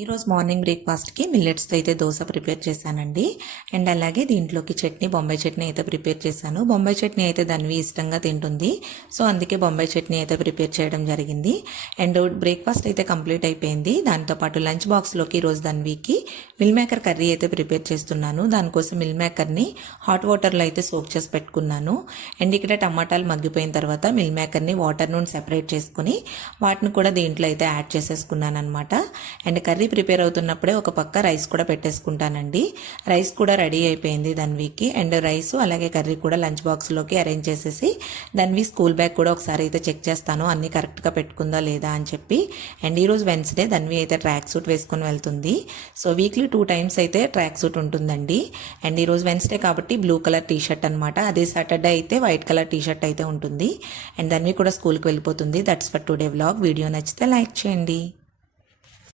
ఈరోజు మార్నింగ్ బ్రేక్ఫాస్ట్కి మిల్లెట్స్తో అయితే దోశ ప్రిపేర్ చేశానండి. అండ్ అలాగే దీంట్లోకి చట్నీ, బొంబాయి చట్నీ అయితే ప్రిపేర్ చేశాను. బొంబాయి చట్నీ అయితే ధన్వి ఇష్టంగా తింటుంది. సో అందుకే బొంబాయి చట్నీ అయితే ప్రిపేర్ చేయడం జరిగింది. అండ్ బ్రేక్ఫాస్ట్ అయితే కంప్లీట్ అయిపోయింది. దాంతోపాటు లంచ్ బాక్స్లోకి ఈరోజు ధన్వికి మిల్ మేకర్ కర్రీ అయితే ప్రిపేర్ చేస్తున్నాను. దానికోసం మిల్ మేకర్ని హాట్ వాటర్లో అయితే సోక్ చేసి పెట్టుకున్నాను. అండ్ ఇక్కడ టమాటాలు మగ్గిపోయిన తర్వాత మిల్ మేకర్ని వాటర్ నుండి సెపరేట్ చేసుకుని వాటిని కూడా దీంట్లో అయితే యాడ్ చేసేసుకున్నాను అనమాట. అండ్ కర్రీ ప్రిపేర్ అవుతున్నప్పుడే ఒక పక్క రైస్ కూడా పెట్టేసుకుంటానండి. రైస్ కూడా రెడీ అయిపోయింది ధన్వికి. అండ్ రైస్ అలాగే కర్రీ కూడా లంచ్ బాక్స్లోకి అరేంజ్ చేసేసి ధన్వి స్కూల్ బ్యాగ్ కూడా ఒకసారి అయితే చెక్ చేస్తాను అన్నీ కరెక్ట్గా పెట్టుకుందా లేదా అని చెప్పి. అండ్ ఈరోజు వెన్స్డే ధన్వి అయితే ట్రాక్ సూట్ వేసుకొని వెళ్తుంది. సో వీక్లీ 2 times అయితే ట్రాక్ సూట్ ఉంటుందండి. అండ్ ఈరోజు వెన్స్డే కాబట్టి బ్లూ కలర్ టీషర్ట్ అనమాట. అదే సాటర్డే అయితే వైట్ కలర్ టీషర్ట్ అయితే ఉంటుంది. అండ్ ధన్వి కూడా స్కూల్కి వెళ్ళిపోతుంది. That's for today vlog. Video నచ్చితే లైక్ చేయండి.